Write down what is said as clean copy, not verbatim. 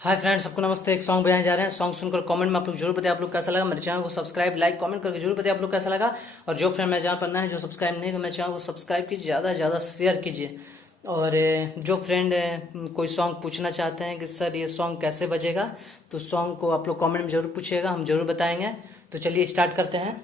Hi friends, सबको नमस्ते। एक सॉन्ग बजाने जा रहे हैं। सॉन्ग सुनकर कमेंट में आप लोग जरूर बताएं आप लोग कैसा लगा। मेरे चैनल को सब्सक्राइब, लाइक, कमेंट करके जरूर बताएं आप लोग कैसा लगा। और जो फ्रेंड मेरे चैनल पर नए हैं, जो सब्सक्राइब नहीं, तो मेरे चैनल को सब्सक्राइब कीजिए, ज़्यादा से ज़्यादा शेयर कीजिए। और जो फ्रेंड कोई सॉन्ग पूछना चाहते हैं कि सर ये सॉन्ग कैसे बजेगा, तो सॉन्ग को आप लोग कॉमेंट में जरूर पूछिएगा, हम जरूर बताएंगे। तो चलिए स्टार्ट करते हैं।